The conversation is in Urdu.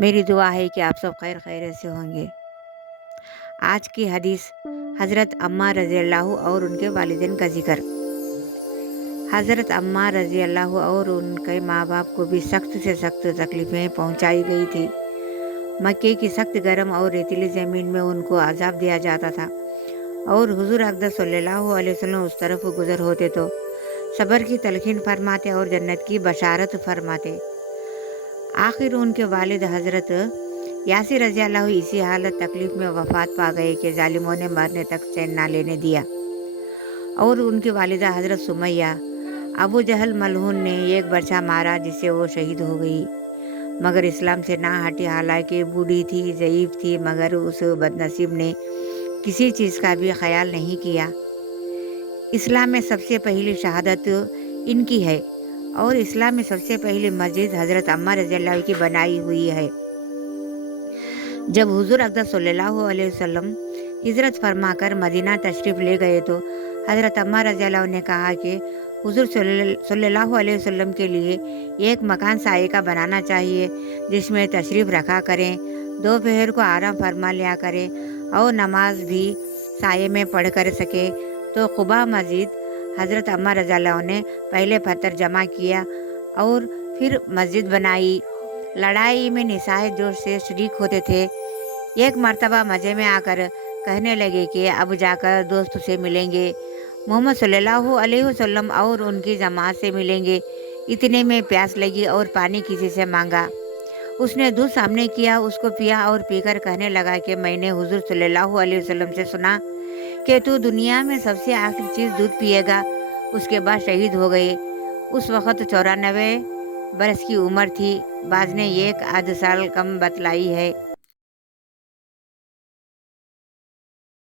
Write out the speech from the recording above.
میری دعا ہے کہ آپ سب خیر خیریت سے ہوں گے۔ آج کی حدیث حضرت عمار رضی اللہ اور ان کے والدین کا ذکر۔ حضرت عمار رضی اللہ اور ان کے ماں باپ کو بھی سخت سے سخت تکلیفیں پہنچائی گئی تھی۔ مکے کی سخت گرم اور ریتیلی زمین میں ان کو عذاب دیا جاتا تھا اور حضور اقدس صلی اللہ علیہ وسلم اس طرف گزر ہوتے تو صبر کی تلقین فرماتے اور جنت کی بشارت فرماتے۔ آخر ان کے والد حضرت یاسر رضی اللہ اسی حالت تکلیف میں وفات پا گئے کہ ظالموں نے مرنے تک چین نہ لینے دیا، اور ان کی والدہ حضرت سمیہ ابو جہل ملعون نے ایک برچھا مارا جس سے وہ شہید ہو گئی، مگر اسلام سے نہ ہٹی۔ حالانکہ بوڑھی تھی، ضعیف تھی، مگر اس بد نصیب نے کسی چیز کا بھی خیال نہیں کیا۔ اسلام میں سب سے پہلی شہادت ان کی ہے، اور اسلام میں سب سے پہلی مسجد حضرت عمار رضی اللہ کی بنائی ہوئی ہے۔ جب حضور اقدس صلی اللہ علیہ وسلم ہجرت فرما کر مدینہ تشریف لے گئے تو حضرت عمار رضی اللہ نے کہا کہ حضور صلی اللہ علیہ وسلم کے لیے ایک مکان سائے کا بنانا چاہیے جس میں تشریف رکھا کریں، دوپہر کو آرام فرما لیا کریں اور نماز بھی سائے میں پڑھ کر سکے۔ تو قباء مسجد حضرت عمار رضی اللہ نے پہلے پتھر جمع کیا اور پھر مسجد بنائی۔ لڑائی میں نصاحت جوش سے شریک ہوتے تھے۔ ایک مرتبہ مزے میں آ کر کہنے لگے کہ اب جا کر دوست سے ملیں گے، محمد صلی اللہ علیہ وسلم اور ان کی جماعت سے ملیں گے۔ اتنے میں پیاس لگی اور پانی کسی سے مانگا۔ اس نے دودھ سامنے کیا، اس کو پیا اور پی کر کہنے لگا کہ میں نے حضور صلی اللہ علیہ وسلم سے سنا کہ تو دنیا میں سب سے آخری چیز دودھ پیے گا۔ اس کے بعد شہید ہو گئے۔ اس وقت 94 برس کی عمر تھی، بعض نے 1 آدھ سال کم بتلائی ہے۔